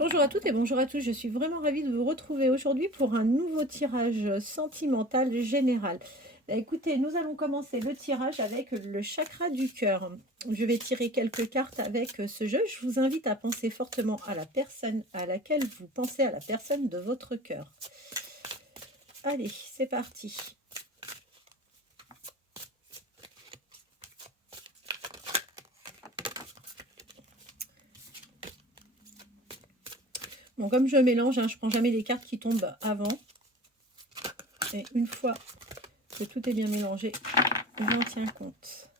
Bonjour à toutes et bonjour à tous, je suis vraiment ravie de vous retrouver aujourd'hui pour un nouveau tirage sentimental général. Écoutez, nous allons commencer le tirage avec le chakra du cœur. Je vais tirer quelques cartes avec ce jeu. Je vous invite à penser fortement à la personne à laquelle vous pensez, à la personne de votre cœur. Allez, c'est parti. Bon, comme je mélange, je ne prends jamais les cartes qui tombent avant. Et une fois que tout est bien mélangé, j'en tiens compte.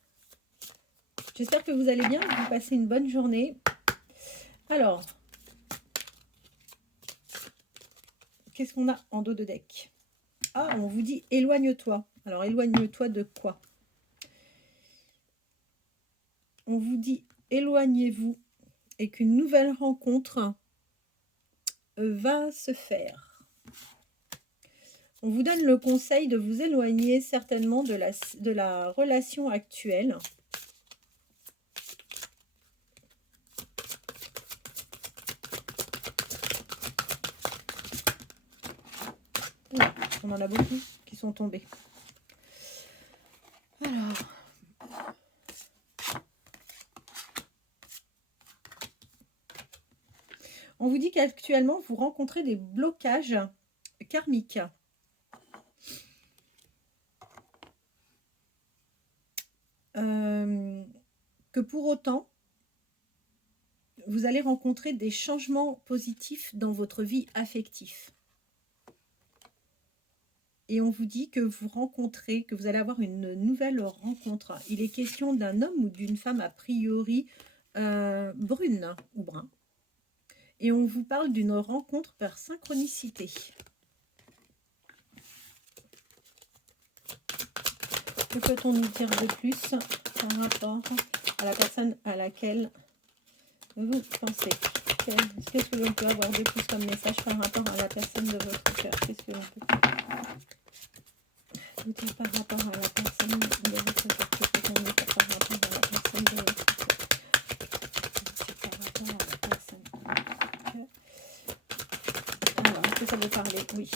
J'espère que vous allez bien, que vous passez une bonne journée. Alors, qu'est-ce qu'on a en dos de deck? Ah, on vous dit éloigne-toi. Alors, éloigne-toi de quoi? On vous dit éloignez-vous et qu'une nouvelle rencontre va se faire. On vous donne le conseil de vous éloigner certainement de la relation actuelle. Oula, on en a beaucoup qui sont tombés. Alors, on vous dit qu'actuellement, vous rencontrez des blocages karmiques. Que pour autant, vous allez rencontrer des changements positifs dans votre vie affective. Et on vous dit que que vous allez avoir une nouvelle rencontre. Il est question d'un homme ou d'une femme a priori brune ou brun. Et on vous parle d'une rencontre par synchronicité. Que peut-on nous dire de plus par rapport à la personne à laquelle vous pensez? Qu'est-ce que l'on peut avoir de plus comme message par rapport à la personne de votre cœur? Qu'est-ce que l'on peut vous dire par rapport à la personne de votre cœur? Qu'est-ce que l'on peut dire par rapport à la personne de votre cœur? Par rapport à la personne de votre cœur. Alors, est-ce que ça veut parler? Oui.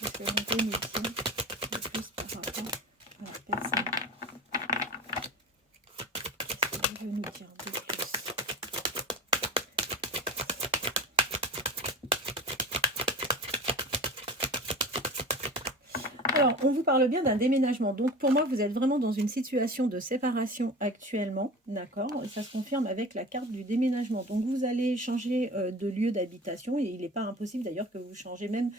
Qu'est-ce que l'on peut nous dire de plus par rapport à la personne? Qu'est-ce que veut nous dire de plus? Alors, on vous parle bien d'un déménagement. Donc, pour moi, vous êtes vraiment dans une situation de séparation actuellement. D'accord? Ça se confirme avec la carte du déménagement. Donc, vous allez changer de lieu d'habitation. Et il n'est pas impossible d'ailleurs que vous changez même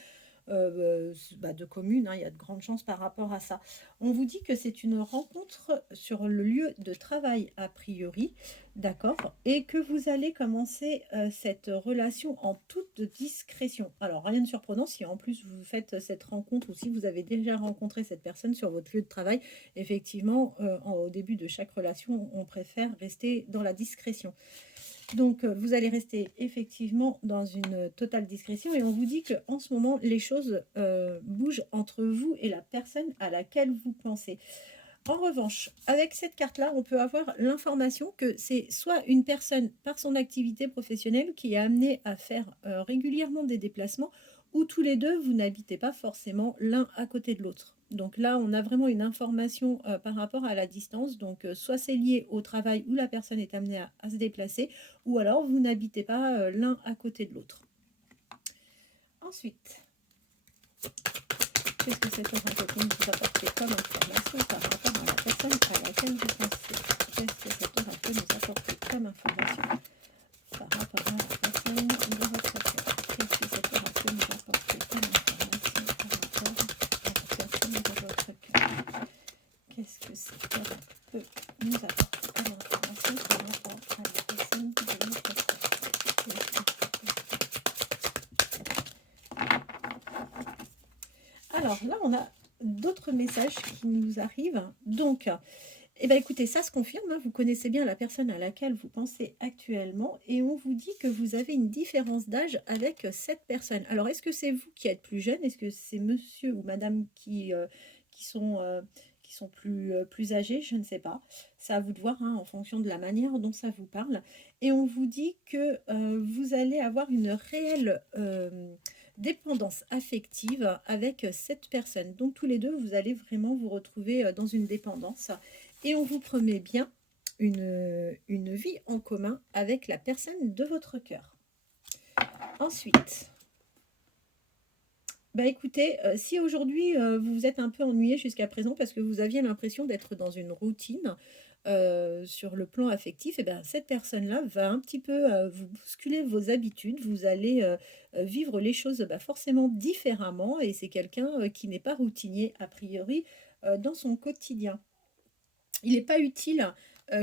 de commune, hein, il y a de grandes chances par rapport à ça. On vous dit que c'est une rencontre sur le lieu de travail a priori, d'accord, et que vous allez commencer cette relation en toute discrétion. Alors rien de surprenant si en plus vous faites cette rencontre ou si vous avez déjà rencontré cette personne sur votre lieu de travail, effectivement au début de chaque relation on préfère rester dans la discrétion. Donc, vous allez rester effectivement dans une totale discrétion et on vous dit qu'en ce moment, les choses bougent entre vous et la personne à laquelle vous pensez. En revanche, avec cette carte-là, on peut avoir l'information que c'est soit une personne par son activité professionnelle qui est amenée à faire régulièrement des déplacements ou tous les deux, vous n'habitez pas forcément l'un à côté de l'autre. Donc là, on a vraiment une information par rapport à la distance. Donc, soit c'est lié au travail où la personne est amenée à se déplacer, ou alors vous n'habitez pas l'un à côté de l'autre. Ensuite, qu'est-ce que cet oracle peut vous apporter comme information par rapport à la personne à laquelle vous pensez? Qu'est-ce que cet oracle peut nous apporter comme information par rapport à la personne de votre cœur? Qu'est-ce que cet oracle peut nous apporter comme information par rapport à la personne de votre cœur? Qu'est-ce que cet oracle peut nous apporter comme information par rapport à la personne de notre cœur? Alors là, on a d'autres messages qui nous arrivent. Donc, eh bien, écoutez, ça se confirme, hein, vous connaissez bien la personne à laquelle vous pensez actuellement et on vous dit que vous avez une différence d'âge avec cette personne. Alors, est-ce que c'est vous qui êtes plus jeune? Est-ce que c'est monsieur ou madame qui qui sont plus âgés, je ne sais pas. C'est à vous de voir, hein, en fonction de la manière dont ça vous parle. Et on vous dit que vous allez avoir une réelle dépendance affective avec cette personne. Donc tous les deux, vous allez vraiment vous retrouver dans une dépendance. Et on vous promet bien une vie en commun avec la personne de votre cœur. Ensuite, bah écoutez, si aujourd'hui vous vous êtes un peu ennuyé jusqu'à présent parce que vous aviez l'impression d'être dans une routine sur le plan affectif, et ben cette personne-là va un petit peu vous bousculer vos habitudes. Vous allez vivre les choses bah, forcément différemment et c'est quelqu'un qui n'est pas routinier a priori dans son quotidien. Il n'est pas utile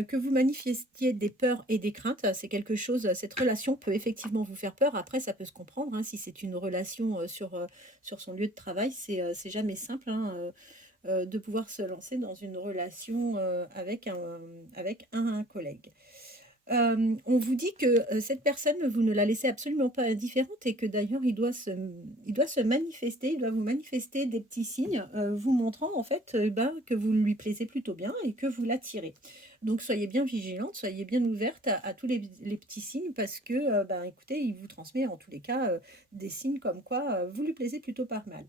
que vous manifestiez des peurs et des craintes. C'est quelque chose, cette relation peut effectivement vous faire peur. Après, ça peut se comprendre, hein, si c'est une relation sur son lieu de travail, c'est jamais simple, hein, de pouvoir se lancer dans une relation avec un collègue. On vous dit que cette personne, vous ne la laissez absolument pas indifférente et que d'ailleurs il doit se manifester, il doit vous manifester des petits signes vous montrant en fait ben, que vous lui plaisez plutôt bien et que vous l'attirez. Donc soyez bien vigilante, soyez bien ouverte à tous les petits signes parce que ben, écoutez, il vous transmet en tous les cas des signes comme quoi vous lui plaisez plutôt pas mal.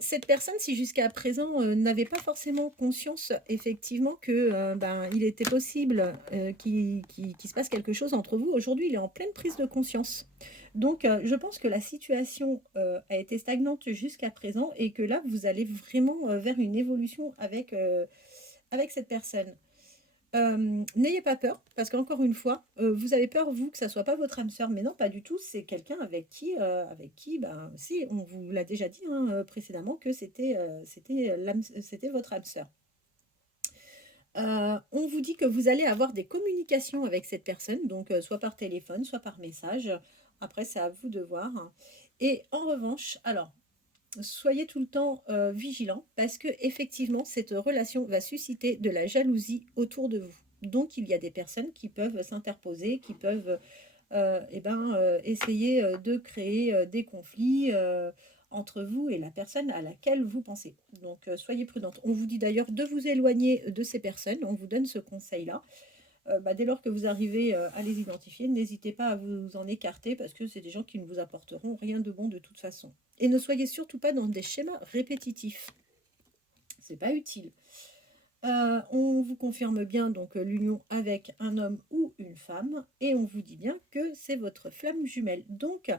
Cette personne, si jusqu'à présent, n'avait pas forcément conscience effectivement que, ben, il était possible, qu'il se passe quelque chose entre vous, aujourd'hui, il est en pleine prise de conscience. Donc, je pense que la situation, a été stagnante jusqu'à présent et que là, vous allez vraiment, vers une évolution avec cette personne. N'ayez pas peur, parce qu'encore une fois, vous avez peur, vous, que ça soit pas votre âme sœur, mais non, pas du tout, c'est quelqu'un avec qui, ben, si, on vous l'a déjà dit hein, précédemment, que c'était votre âme sœur. On vous dit que vous allez avoir des communications avec cette personne, donc soit par téléphone, soit par message. Après, c'est à vous de voir. Et en revanche, alors, soyez tout le temps vigilant parce que effectivement cette relation va susciter de la jalousie autour de vous. Donc il y a des personnes qui peuvent s'interposer, qui peuvent essayer de créer des conflits entre vous et la personne à laquelle vous pensez. Donc soyez prudente. On vous dit d'ailleurs de vous éloigner de ces personnes, on vous donne ce conseil-là. Bah, dès lors que vous arrivez à les identifier, n'hésitez pas à vous en écarter parce que c'est des gens qui ne vous apporteront rien de bon de toute façon. Et ne soyez surtout pas dans des schémas répétitifs. C'est pas utile. On vous confirme bien donc l'union avec un homme ou une femme et on vous dit bien que c'est votre flamme jumelle. Donc,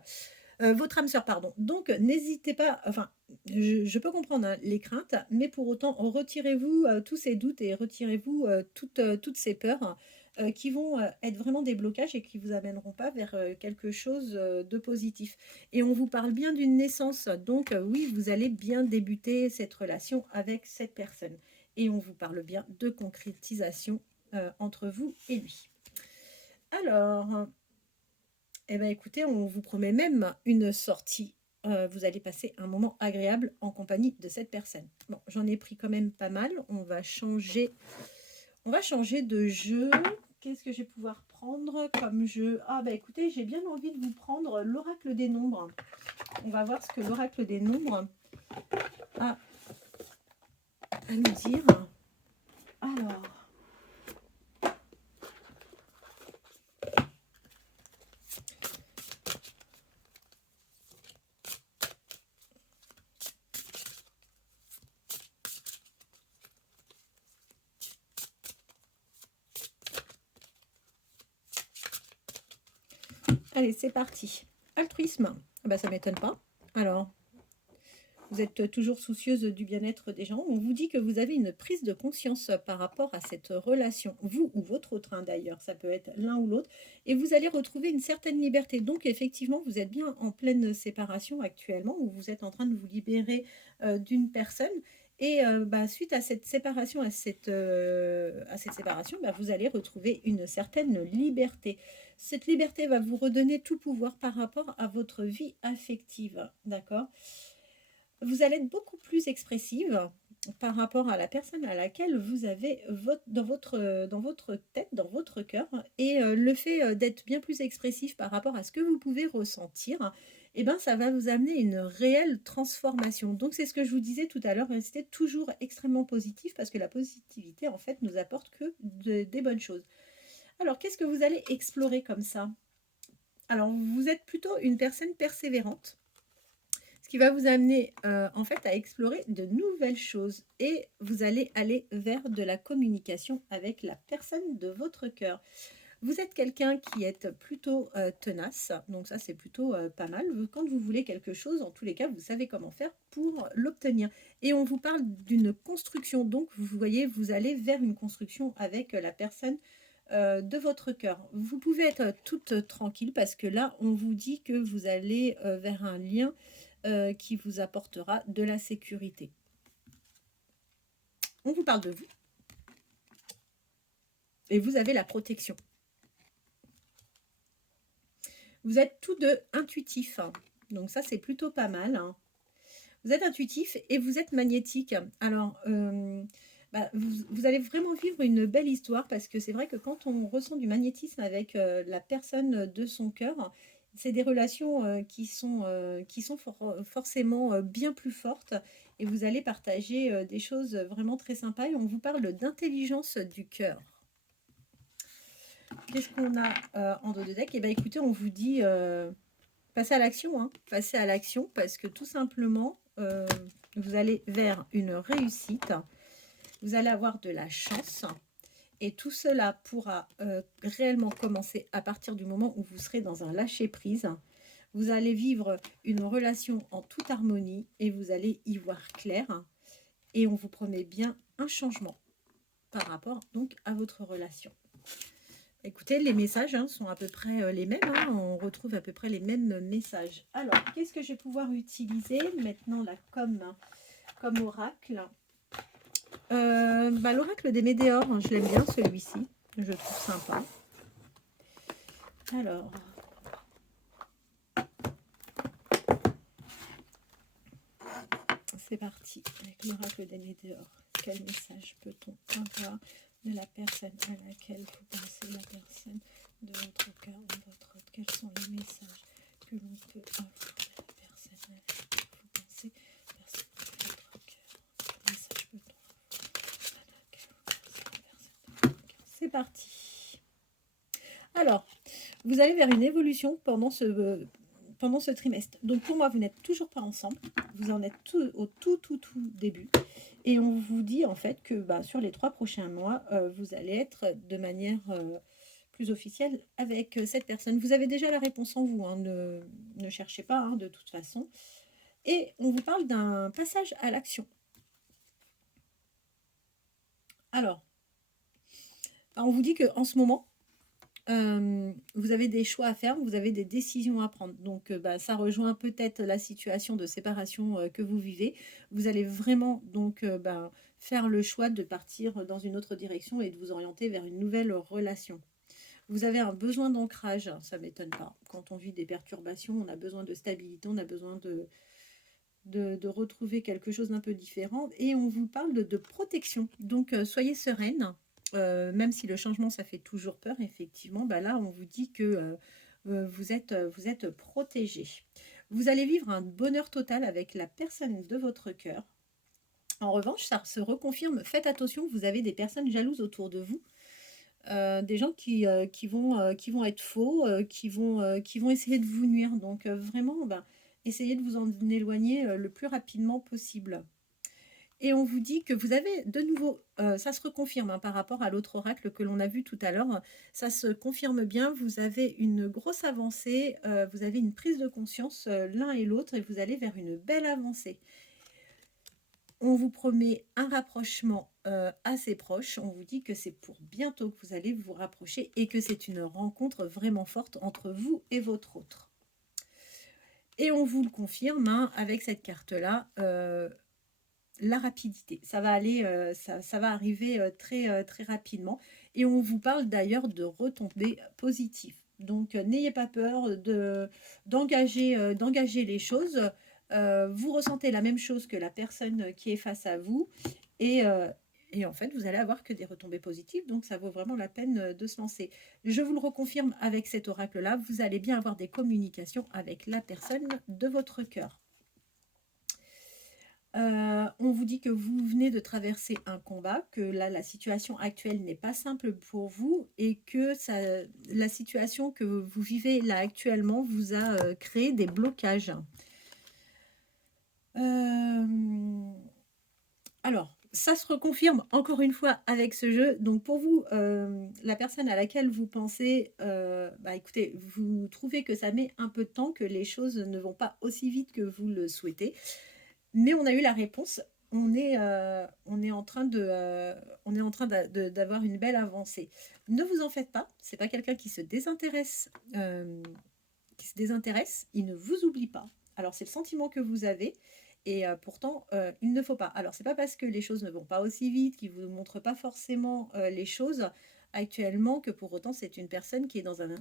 votre âme sœur, pardon. Donc, n'hésitez pas, enfin, je peux comprendre hein, les craintes, mais pour autant, retirez-vous tous ces doutes et retirez-vous toutes ces peurs qui vont être vraiment des blocages et qui vous amèneront pas vers quelque chose de positif. Et on vous parle bien d'une naissance, donc oui, vous allez bien débuter cette relation avec cette personne. Et on vous parle bien de concrétisation entre vous et lui. Alors, eh bien, écoutez, on vous promet même une sortie. Vous allez passer un moment agréable en compagnie de cette personne. Bon, j'en ai pris quand même pas mal. On va changer de jeu. Qu'est-ce que je vais pouvoir prendre comme jeu? Ah bah écoutez, j'ai bien envie de vous prendre l'oracle des nombres. On va voir ce que l'oracle des nombres a à nous dire. Alors... Allez, c'est parti. Altruisme. Ah bah, ça m'étonne pas. Alors, vous êtes toujours soucieuse du bien-être des gens. On vous dit que vous avez une prise de conscience par rapport à cette relation, vous ou votre autre d'ailleurs, ça peut être l'un ou l'autre, et vous allez retrouver une certaine liberté. Donc effectivement, vous êtes bien en pleine séparation actuellement, où vous êtes en train de vous libérer d'une personne. Et bah, suite à cette séparation, bah, vous allez retrouver une certaine liberté. Cette liberté va vous redonner tout pouvoir par rapport à votre vie affective, d'accord? Vous allez être beaucoup plus expressive par rapport à la personne à laquelle vous avez dans votre tête, dans votre cœur. Et le fait d'être bien plus expressif par rapport à ce que vous pouvez ressentir, eh ben, ça va vous amener une réelle transformation. Donc, c'est ce que je vous disais tout à l'heure, restez toujours extrêmement positif parce que la positivité, en fait, nous apporte que des bonnes choses. Alors, qu'est-ce que vous allez explorer comme ça? Alors, vous êtes plutôt une personne persévérante, ce qui va vous amener en fait à explorer de nouvelles choses et vous allez aller vers de la communication avec la personne de votre cœur. Vous êtes quelqu'un qui est plutôt tenace, donc ça c'est plutôt pas mal. Quand vous voulez quelque chose, en tous les cas, vous savez comment faire pour l'obtenir. Et on vous parle d'une construction, donc vous voyez, vous allez vers une construction avec la personne de votre cœur. Vous pouvez être toute tranquille parce que là, on vous dit que vous allez vers un lien qui vous apportera de la sécurité. On vous parle de vous et vous avez la protection. Vous êtes tous deux intuitifs, donc ça c'est plutôt pas mal. Hein. Vous êtes intuitif et vous êtes magnétique. Alors, vous allez vraiment vivre une belle histoire parce que c'est vrai que quand on ressent du magnétisme avec la personne de son cœur, c'est des relations qui sont forcément bien plus fortes et vous allez partager des choses vraiment très sympas et on vous parle d'intelligence du cœur. Qu'est-ce qu'on a en dos de deck? Eh bien écoutez, on vous dit passez à l'action, hein. Passez à l'action parce que tout simplement, vous allez vers une réussite, vous allez avoir de la chance et tout cela pourra réellement commencer à partir du moment où vous serez dans un lâcher-prise. Vous allez vivre une relation en toute harmonie et vous allez y voir clair et on vous promet bien un changement par rapport donc à votre relation. Écoutez, les messages sont à peu près les mêmes. Hein, on retrouve à peu près les mêmes messages. Alors, qu'est-ce que je vais pouvoir utiliser maintenant là, comme oracle? L'oracle des Médéors, hein, je l'aime bien celui-ci. Je trouve sympa. Alors, c'est parti avec l'oracle des Médéors. Quel message peut-on avoir de la personne à laquelle vous pensez, la personne de votre cœur, quels sont les messages que l'on peut avoir de la personne à laquelle vous pensez, personne de votre cœur, quel message peut-on avoir à laquelle vous pensez, la personne de votre cœur. C'est parti. Alors, vous allez vers une évolution pendant ce trimestre. Donc pour moi, vous n'êtes toujours pas ensemble, vous en êtes au tout début. Et on vous dit en fait que sur les 3 prochains mois, vous allez être de manière plus officielle avec cette personne. Vous avez déjà la réponse en vous, hein, ne cherchez pas de toute façon. Et on vous parle d'un passage à l'action. Alors, on vous dit qu'en ce moment, vous avez des choix à faire, vous avez des décisions à prendre. Donc, ça rejoint peut-être la situation de séparation que vous vivez. Vous allez vraiment donc faire le choix de partir dans une autre direction et de vous orienter vers une nouvelle relation. Vous avez un besoin d'ancrage, ça ne m'étonne pas. Quand on vit des perturbations, on a besoin de stabilité, on a besoin de retrouver quelque chose d'un peu différent. Et on vous parle de protection. Donc, soyez sereine. Même si le changement, ça fait toujours peur, effectivement, là, on vous dit que vous êtes protégé. Vous allez vivre un bonheur total avec la personne de votre cœur. En revanche, ça se reconfirme. Faites attention, vous avez des personnes jalouses autour de vous. Des gens qui vont être faux, qui vont essayer de vous nuire. Donc, vraiment, essayez de vous en éloigner le plus rapidement possible. Et on vous dit que vous avez de nouveau, ça se reconfirme par rapport à l'autre oracle que l'on a vu tout à l'heure, ça se confirme bien, vous avez une grosse avancée, vous avez une prise de conscience l'un et l'autre et vous allez vers une belle avancée. On vous promet un rapprochement assez proche, on vous dit que c'est pour bientôt que vous allez vous rapprocher et que c'est une rencontre vraiment forte entre vous et votre autre. Et on vous le confirme avec cette carte-là, la rapidité, ça va aller, ça va arriver très rapidement et on vous parle d'ailleurs de retombées positives. Donc n'ayez pas peur d'engager les choses. Vous ressentez la même chose que la personne qui est face à vous et Et en fait, vous allez avoir que des retombées positives, donc ça vaut vraiment la peine de se lancer. Je vous le reconfirme avec cet oracle-là, vous allez bien avoir des communications avec la personne de votre cœur. On vous dit que vous venez de traverser un combat, que là, la situation actuelle n'est pas simple pour vous et que la situation que vous vivez là actuellement vous a créé des blocages. Alors, ça se reconfirme encore une fois avec ce jeu. Donc pour vous, la personne à laquelle vous pensez, écoutez, vous trouvez que ça met un peu de temps, que les choses ne vont pas aussi vite que vous le souhaitez. Mais on a eu la réponse. On est en train d'avoir une belle avancée. Ne vous en faites pas. C'est pas quelqu'un qui se désintéresse. Il ne vous oublie pas. Alors c'est le sentiment que vous avez. Et pourtant, il ne faut pas. Alors, c'est pas parce que les choses ne vont pas aussi vite, qu'il ne vous montre pas forcément les choses actuellement, que pour autant, c'est une personne qui est dans un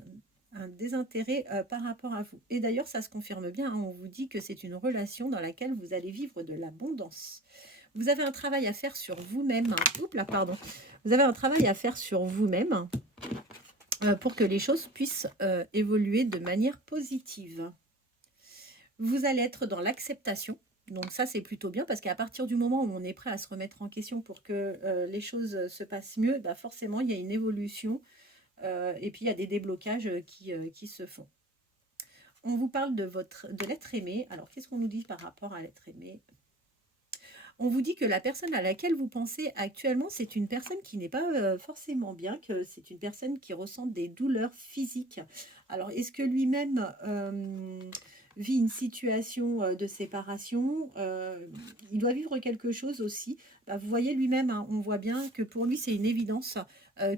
désintérêt par rapport à vous. Et d'ailleurs, ça se confirme bien, hein, on vous dit que c'est une relation dans laquelle vous allez vivre de l'abondance. Vous avez un travail à faire sur vous-même. Oups là, pardon. Vous avez un travail à faire sur vous-même pour que les choses puissent évoluer de manière positive. Vous allez être dans l'acceptation. Donc ça, c'est plutôt bien parce qu'à partir du moment où on est prêt à se remettre en question pour que les choses se passent mieux, forcément, il y a une évolution et puis il y a des déblocages qui se font. On vous parle de l'être aimé. Alors, qu'est-ce qu'on nous dit par rapport à l'être aimé? On vous dit que la personne à laquelle vous pensez actuellement, c'est une personne qui n'est pas forcément bien, que c'est une personne qui ressent des douleurs physiques. Alors, est-ce que lui-même vit une situation de séparation? Il doit vivre quelque chose aussi. Vous voyez lui-même, hein, on voit bien que pour lui, c'est une évidence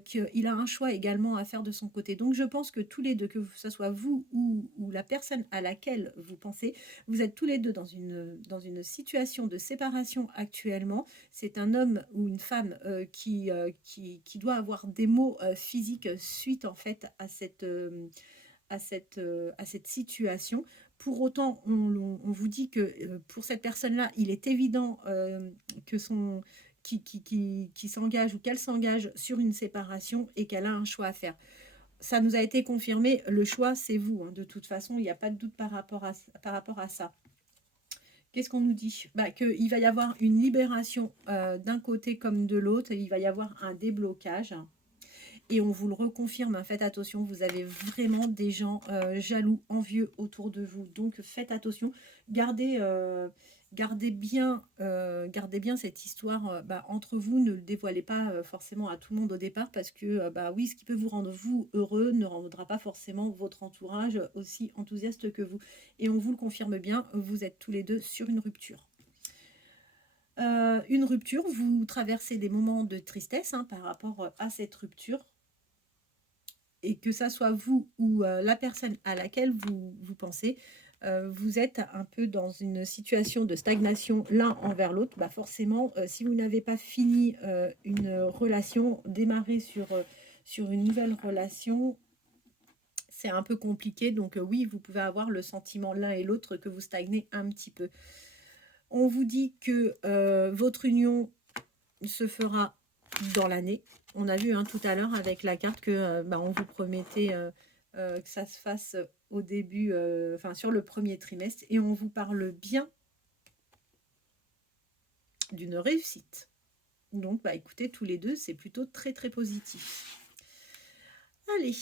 qu'il a un choix également à faire de son côté. Donc, je pense que tous les deux, que ce soit vous ou la personne à laquelle vous pensez, vous êtes tous les deux dans une situation de séparation actuellement. C'est un homme ou une femme qui doit avoir des maux physiques suite en fait à cette situation. Pour autant, on vous dit que pour cette personne-là, il est évident que qui s'engage ou qu'elle s'engage sur une séparation et qu'elle a un choix à faire. Ça nous a été confirmé, le choix c'est vous, hein. De toute façon, il n'y a pas de doute par rapport à ça. Qu'est-ce qu'on nous dit? Qu'il va y avoir une libération d'un côté comme de l'autre, il va y avoir un déblocage. Et on vous le reconfirme, hein, faites attention, vous avez vraiment des gens jaloux, envieux autour de vous. Donc faites attention, gardez bien cette histoire entre vous, ne le dévoilez pas forcément à tout le monde au départ, parce que oui, ce qui peut vous rendre vous heureux ne rendra pas forcément votre entourage aussi enthousiaste que vous. Et on vous le confirme bien, vous êtes tous les deux sur une rupture. Une rupture, vous traversez des moments de tristesse par rapport à cette rupture. Et que ça soit vous ou la personne à laquelle vous pensez, vous êtes un peu dans une situation de stagnation l'un envers l'autre. Forcément, si vous n'avez pas fini une relation, démarrer sur une nouvelle relation, c'est un peu compliqué. Donc oui, vous pouvez avoir le sentiment l'un et l'autre que vous stagnez un petit peu. On vous dit que votre union se fera dans l'année. On a vu tout à l'heure avec la carte que on vous promettait que ça se fasse au début, sur le premier trimestre, et on vous parle bien d'une réussite. Donc écoutez, tous les deux, c'est plutôt très très positif. Allez,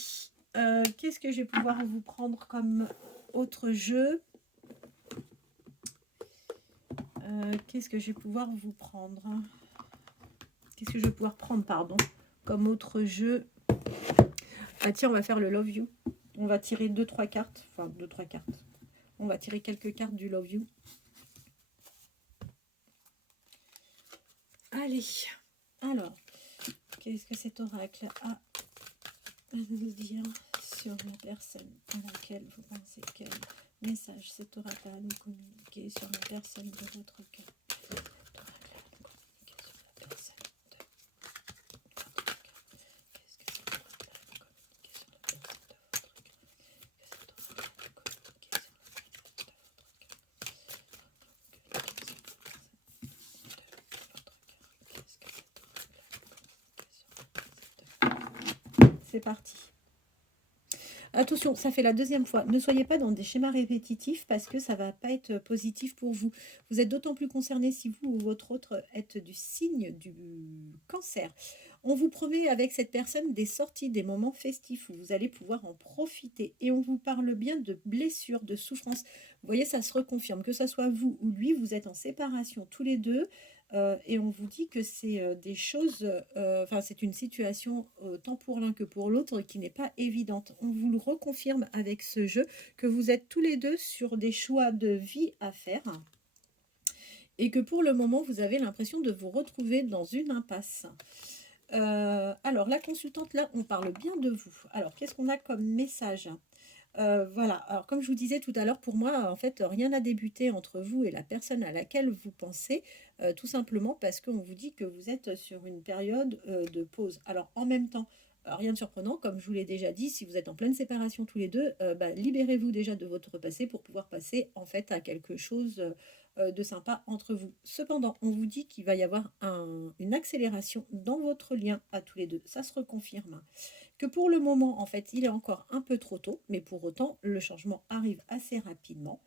qu'est-ce que je vais pouvoir vous prendre comme autre jeu? Qu'est-ce que je vais pouvoir vous prendre? Qu'est-ce que je vais pouvoir prendre, pardon, comme autre jeu? Tiens, on va faire le Love You. On va tirer 2-3 cartes. Enfin, 2-3 cartes. On va tirer quelques cartes du Love You. Allez. Alors, qu'est-ce que cet oracle a à nous dire sur la personne à laquelle vous pensez? Quel message cet oracle a à nous communiquer sur la personne de votre cœur? fait partie. Attention, ça fait la deuxième fois. Ne soyez pas dans des schémas répétitifs parce que ça ne va pas être positif pour vous. Vous êtes d'autant plus concerné si vous ou votre autre êtes du signe du cancer. On vous promet avec cette personne des sorties, des moments festifs où vous allez pouvoir en profiter. Et on vous parle bien de blessures, de souffrances. Vous voyez, ça se reconfirme. Que ce soit vous ou lui, vous êtes en séparation tous les deux. Et on vous dit que c'est des choses, enfin c'est une situation tant pour l'un que pour l'autre qui n'est pas évidente. On vous le reconfirme avec ce jeu que vous êtes tous les deux sur des choix de vie à faire et que pour le moment vous avez l'impression de vous retrouver dans une impasse. Alors la consultante là, on parle bien de vous. Alors qu'est-ce qu'on a comme message? Voilà, alors comme je vous disais tout à l'heure, pour moi, en fait, rien n'a débuté entre vous et la personne à laquelle vous pensez, tout simplement parce qu'on vous dit que vous êtes sur une période de pause. Alors en même temps, rien de surprenant, comme je vous l'ai déjà dit, si vous êtes en pleine séparation tous les deux, bah, libérez-vous déjà de votre passé pour pouvoir passer en fait à quelque chose de sympa entre vous. Cependant, on vous dit qu'il va y avoir une accélération dans votre lien à tous les deux. Ça se reconfirme que pour le moment, en fait, il est encore un peu trop tôt, mais pour autant, le changement arrive assez rapidement.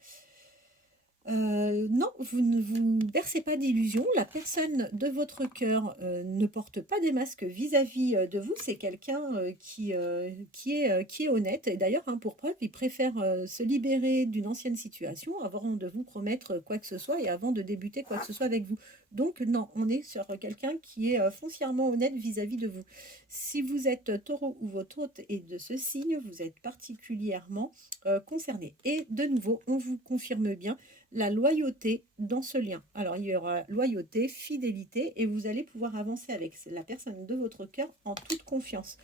Non, vous ne vous bercez pas d'illusions. La personne de votre cœur ne porte pas des masques vis-à-vis de vous. C'est quelqu'un qui est honnête. Et d'ailleurs, hein, pour preuve, il préfère se libérer d'une ancienne situation avant de vous promettre quoi que ce soit et avant de débuter quoi que ce soit avec vous. Donc non, on est sur quelqu'un qui est foncièrement honnête vis-à-vis de vous. Si vous êtes taureau ou votre hôte est de ce signe, vous êtes particulièrement concerné. Et de nouveau, on vous confirme bien la loyauté dans ce lien. Alors, il y aura loyauté, fidélité, et vous allez pouvoir avancer avec la personne de votre cœur en toute confiance.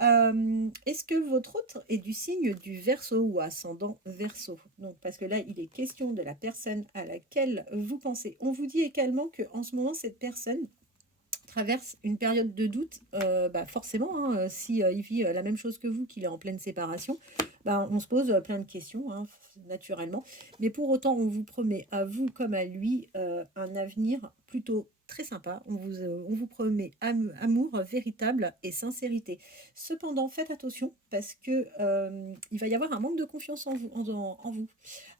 Est-ce que votre autre est du signe du Verseau ou ascendant Verseau? Donc, parce que là, il est question de la personne à laquelle vous pensez. On vous dit également qu'en ce moment, cette personne traverse une période de doute, bah forcément, hein, si il vit la même chose que vous, qu'il est en pleine séparation, bah, on se pose plein de questions, hein, naturellement. Mais pour autant, on vous promet à vous comme à lui un avenir plutôt très sympa. On vous promet amour véritable et sincérité. Cependant, faites attention parce que il va y avoir un manque de confiance en vous. En vous.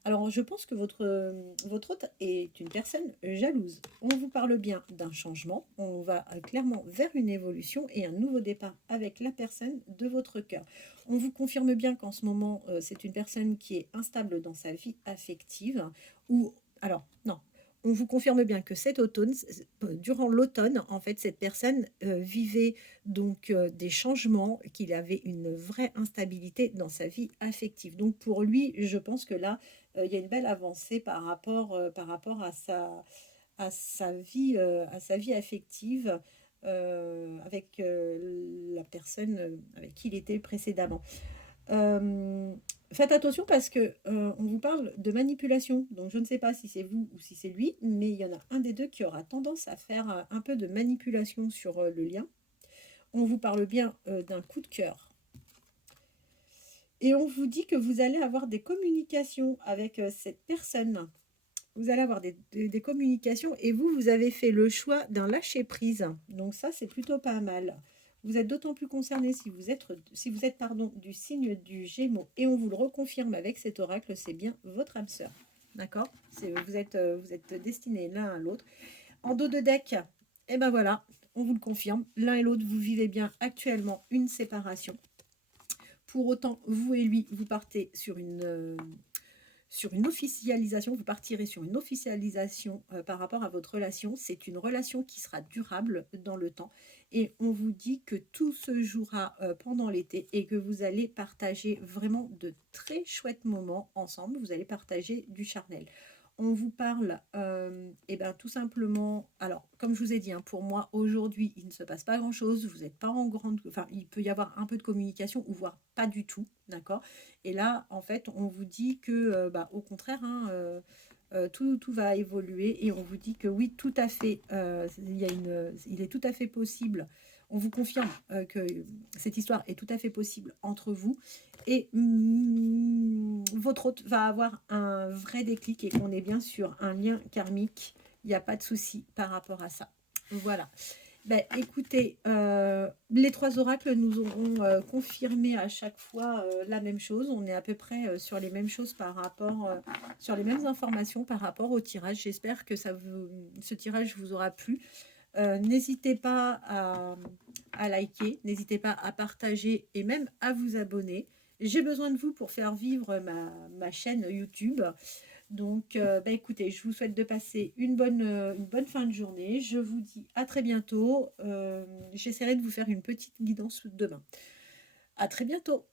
Alors, je pense que votre hôte est une personne jalouse. On vous parle bien d'un changement. On va clairement vers une évolution et un nouveau départ avec la personne de votre cœur. On vous confirme bien qu'en ce moment, c'est une personne qui est instable dans sa vie affective. Ou, alors, non. On vous confirme bien que cet automne, durant l'automne, en fait, cette personne vivait donc des changements, qu'il avait une vraie instabilité dans sa vie affective. Donc pour lui, je pense que là, il y a une belle avancée par rapport à sa vie affective avec la personne avec qui il était précédemment. Euh, Faites attention parce que on vous parle de manipulation. Donc je ne sais pas si c'est vous ou si c'est lui, mais il y en a un des deux qui aura tendance à faire un peu de manipulation sur le lien. On vous parle bien d'un coup de cœur. Et on vous dit que vous allez avoir des communications avec cette personne. Vous allez avoir des communications et vous avez fait le choix d'un lâcher-prise. Donc ça, c'est plutôt pas mal. Vous êtes d'autant plus concerné si vous êtes pardon, du signe du Gémeaux. Et on vous le reconfirme avec cet oracle, c'est bien votre âme sœur. D'accord? Vous êtes destinés l'un à l'autre. En dos de deck, et ben voilà, on vous le confirme. L'un et l'autre, vous vivez bien actuellement une séparation. Pour autant, vous et lui, vous partez sur une officialisation, vous partirez sur une officialisation par rapport à votre relation. C'est une relation qui sera durable dans le temps. Et on vous dit que tout se jouera pendant l'été et que vous allez partager vraiment de très chouettes moments ensemble. Vous allez partager du charnel. On vous parle, et ben tout simplement, alors comme je vous ai dit, hein, pour moi aujourd'hui il ne se passe pas grand chose, vous n'êtes pas en grande, enfin il peut y avoir un peu de communication ou voire pas du tout, d'accord. Et là en fait on vous dit que bah, au contraire, hein, tout va évoluer et on vous dit que oui tout à fait, il est tout à fait possible, on vous confirme que cette histoire est tout à fait possible entre vous et votre hôte va avoir un vrai déclic et qu'on est bien sur un lien karmique. Il n'y a pas de souci par rapport à ça. Voilà. Ben, écoutez, les 3 oracles nous auront, confirmé à chaque fois, la même chose. On est à peu près, sur les mêmes choses par rapport, sur les mêmes informations par rapport au tirage. J'espère que ce tirage vous aura plu. N'hésitez pas à liker, n'hésitez pas à partager et même à vous abonner. J'ai besoin de vous pour faire vivre ma chaîne YouTube. Donc, bah, écoutez, je vous souhaite de passer une bonne fin de journée. Je vous dis à très bientôt. J'essaierai de vous faire une petite guidance demain. À très bientôt.